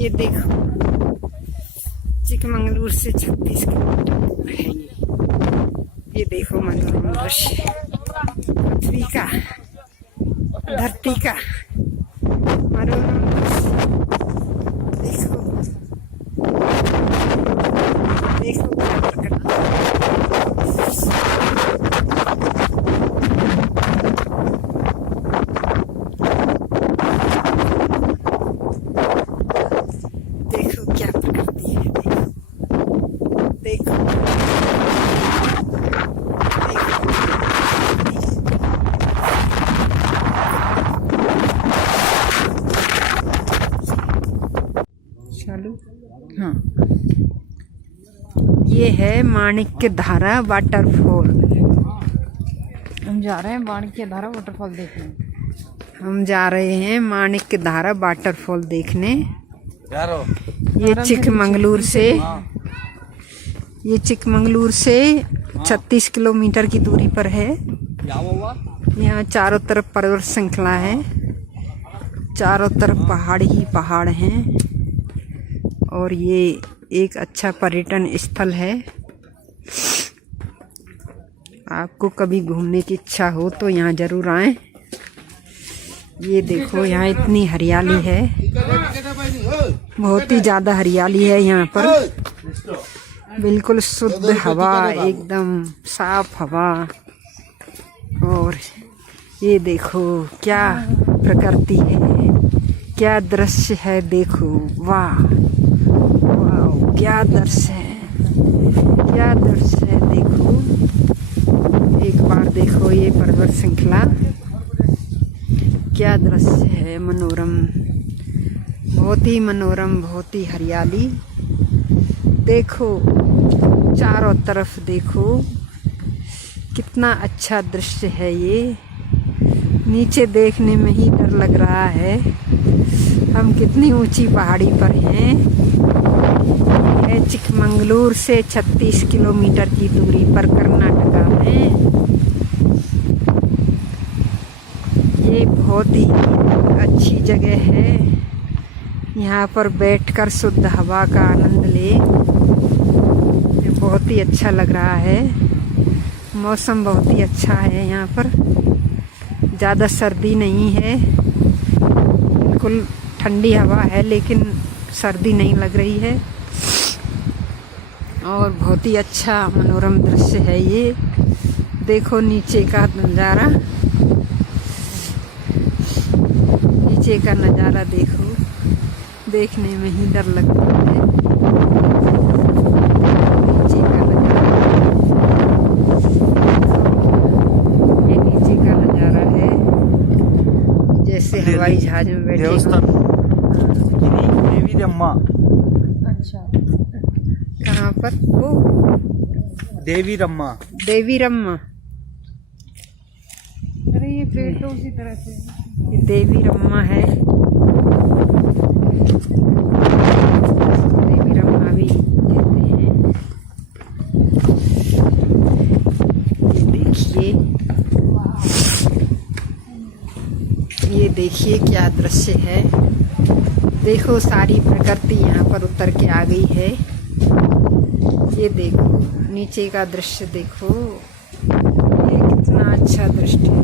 ये देखो चिकमंगलूर से 36 किलोमीटर है ये देखो मनोरम दृश्य पृथ्वी का, धरती का मनोरम दृश्य। देखो देखो क्या प्रकृति। देखो क्या प्रकृति है, देखो चालू। हाँ, ये है माणिक्य धारा वाटरफॉल। हम जा रहे हैं माणिक्य धारा वाटरफॉल देखने। हम जा रहे हैं माणिक्य धारा वाटरफॉल देखने। ये चिकमंगलूर से 36 किलोमीटर की दूरी पर है। यहाँ चारों तरफ पर्वत श्रृंखला है, चारों तरफ पहाड़ ही पहाड़ हैं और ये एक अच्छा पर्यटन स्थल है। आपको कभी घूमने की इच्छा हो तो यहाँ जरूर आएं। ये देखो यहाँ इतनी हरियाली है, बहुत ही ज़्यादा हरियाली है यहाँ पर। बिल्कुल शुद्ध हवा, एकदम साफ हवा। और ये देखो क्या प्रकृति है, क्या दृश्य है, देखो वाह वाह क्या दृश्य है, क्या दृश्य है। देखो एक बार देखो ये पर्वत श्रृंखला, क्या दृश्य है, मनोरम, बहुत ही मनोरम, बहुत ही हरियाली। देखो चारों तरफ देखो कितना अच्छा दृश्य है। ये नीचे देखने में ही डर लग रहा है, हम कितनी ऊंची पहाड़ी पर हैं। यह चिकमंगलूर से 36 किलोमीटर की दूरी पर कर्नाटका में। ये बहुत ही अच्छी जगह है, यहाँ पर बैठकर शुद्ध हवा का आनंद ले। बहुत ही अच्छा लग रहा है, मौसम बहुत ही अच्छा है यहाँ पर, ज़्यादा सर्दी नहीं है, बिल्कुल ठंडी हवा है लेकिन सर्दी नहीं लग रही है। और बहुत ही अच्छा मनोरम दृश्य है ये। देखो नीचे का नज़ारा, नीचे का नज़ारा देखो, देखने में ही डर लगता है। नीचे का नज़ारा, ये नीचे का नज़ारा है, जैसे हवाई जहाज में बैठे हो। देवी रम्मा। अच्छा, कहाँ पर? वो देवी रम्मा। देवी रम्मा। अरे ये पेड़ तो उसी तरह से, ये देवी रम्मा है। देवी रम्मा भी कहते हैं। ये देखिए, ये देखिए क्या दृश्य है। देखो सारी प्रकृति यहाँ पर उतर के आ गई है। ये देखो नीचे का दृश्य देखो, ये कितना अच्छा दृश्य है।